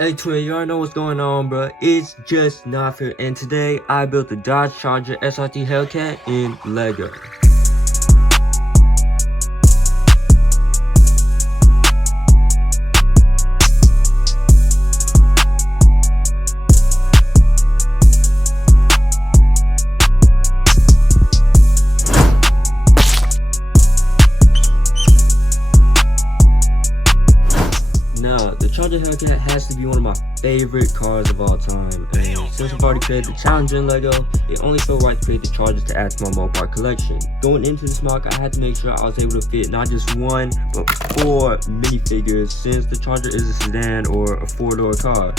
Hey Twin, you already know what's going on, bro. It's just not fair. And today I built the Dodge Charger SRT Hellcat in Lego. Now, the Charger Hellcat has to be one of my favorite cars of all time, and since I've already created the Challenger in Lego, it only felt right to create the Charger to add to my MOC part collection. Going into this MOC, I had to make sure I was able to fit not just one, but 4 minifigures, since the Charger is a sedan or a 4-door car.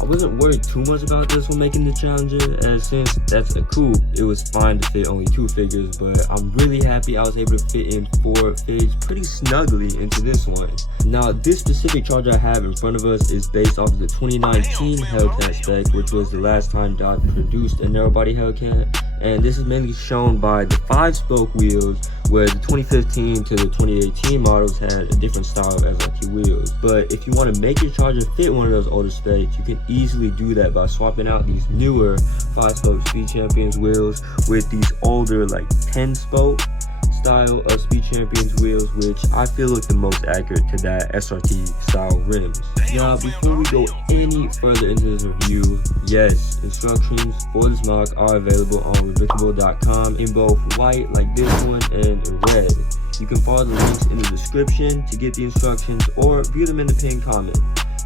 I wasn't worried too much about this when making the Challenger, as since that's a coupe, it was fine to fit only 2 figures, but I'm really happy I was able to fit in 4 figs pretty snugly into this one. Now, this specific Charger I have in front of us is based off of the 2019 Hellcat spec, which was the last time Dodge produced a narrow body Hellcat, and this is mainly shown by the 5-spoke wheels, where the 2015 to the 2018 models had a different style of SRT wheels. But if you want to make your Charger fit one of those older specs, you can easily do that by swapping out these newer 5-spoke Speed Champions wheels with these older like 10-spoke style of Speed Champions wheels, which I feel look the most accurate to that SRT style rims. Now, before we go any further into this review, yes, instructions for this MOC are available on revicable.com in both white like this one and in red. You can follow the links in the description to get the instructions or view them in the pinned comment.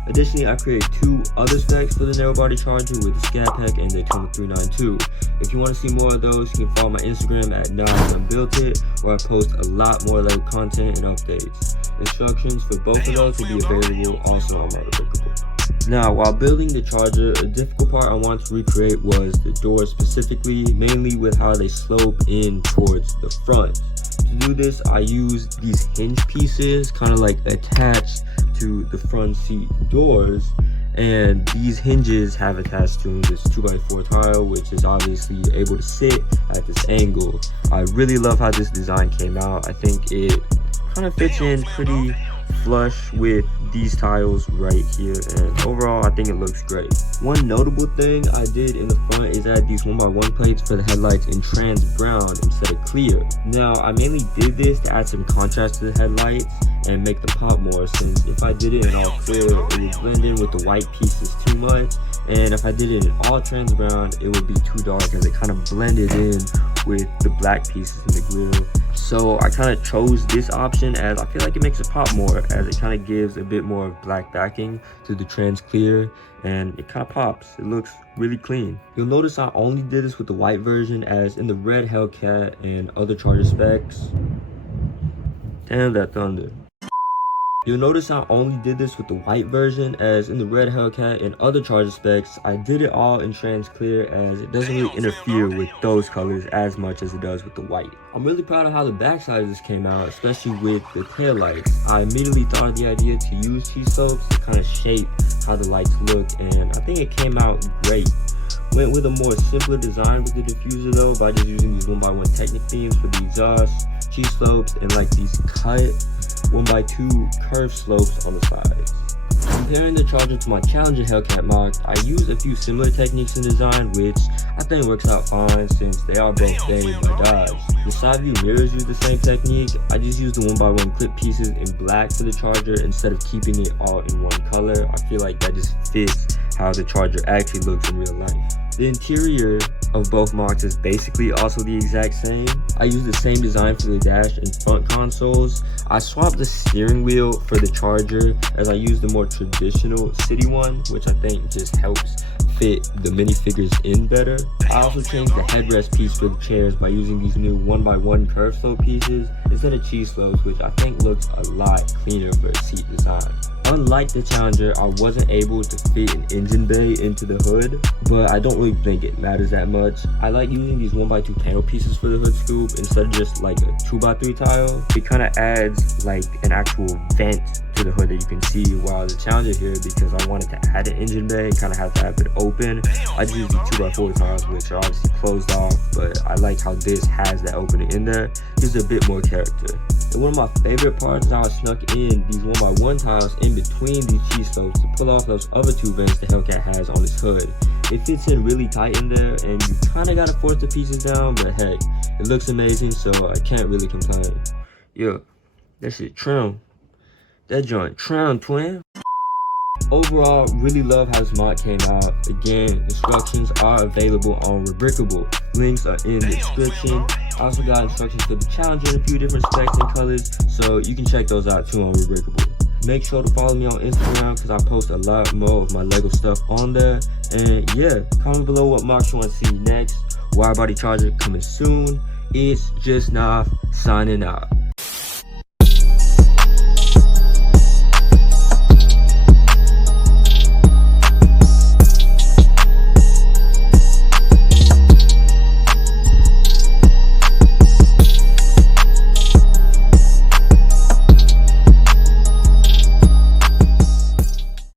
Additionally, I created 2 other specs for the narrow body Charger with the Scat Pack and Daytona 392. If you want to see more of those, you can follow my Instagram at @NileUnbuiltIt, where I post a lot more Lego content and updates. Instructions for both of those will be available also on my Revicable. Now, while building the Charger, a difficult part I wanted to recreate was the doors specifically, mainly with how they slope in towards the front. To do this, I used these hinge pieces kind of like attached to the front seat doors, and these hinges have attached to this 2x4 tile, which is obviously able to sit at this angle. I really love how this design came out. I think it kind of fits in pretty flush with these tiles right here, and overall I think it looks great. One notable thing I did in the front is add these 1x1 plates for the headlights in trans brown instead of clear. Now, I mainly did this to add some contrast to the headlights and make them pop more, since if I did it in all clear, it would blend in with the white pieces too much, and if I did it in all trans brown, it would be too dark as it kind of blended in with the black pieces in the grille. So I kind of chose this option as I feel like it makes it pop more, as it kind of gives a bit more of black backing to the trans clear, and it kind of pops. It looks really clean. You'll notice I only did this with the white version, as in the red Hellcat and other Charger specs. Damn that thunder. You'll notice I only did this with the white version, as in the red Hellcat and other Charger specs, I did it all in trans clear, as it doesn't really interfere with those colors as much as it does with the white. I'm really proud of how the backside of this came out, especially with the tail lights. I immediately thought of the idea to use T-slopes to kind of shape how the lights look, and I think it came out great. Went with a more simpler design with the diffuser though, by just using these 1x1 Technic beams for the exhaust, T-slopes, and like these cut 1x2 curved slopes on the sides. Comparing the Charger to my Challenger Hellcat MOC, I used a few similar techniques in design, which I think works out fine since they are both made by Dodge. The side view mirrors use the same technique. I just used the 1x1 clip pieces in black for the Charger instead of keeping it all in one color. I feel like that just fits how the Charger actually looks in real life. The interior of both MOCs is basically also the exact same. I used the same design for the dash and front consoles. I swapped the steering wheel for the Charger, as I used the more traditional city one, which I think just helps fit the minifigures in better. I also changed the headrest piece for the chairs by using these new 1x1 curved slope pieces instead of cheese slopes, which I think looks a lot cleaner for a seat design. Unlike the Challenger, I wasn't able to fit an engine bay into the hood, but I don't really think it matters that much. I like using these 1x2 panel pieces for the hood scoop instead of just like a 2x3 tile. It kind of adds like an actual vent to the hood that you can see, while the Challenger here, because I wanted to add an engine bay, kind of have to have it open, I just used the 2x4 tiles, which are obviously closed off, but I like how this has that opening in there. Gives it a bit more character. And one of my favorite parts is how I snuck in these 1x1 tiles in between these cheese slopes to pull off those other 2 vents the Hellcat has on its hood. It fits in really tight in there, and you kinda gotta force the pieces down, but heck, it looks amazing, so I can't really complain. Yeah, that shit trim. That joint trim, twin. Overall, really love how this mod came out. Again, instructions are available on Rebrickable. Links are in the description. I also got instructions for the Challenger in a few different specs and colors, so you can check those out too on Rebrickable. Make sure to follow me on Instagram because I post a lot more of my LEGO stuff on there. And yeah, comment below what MOCs you want to see next. Wide body charger coming soon. It's just Nav signing out.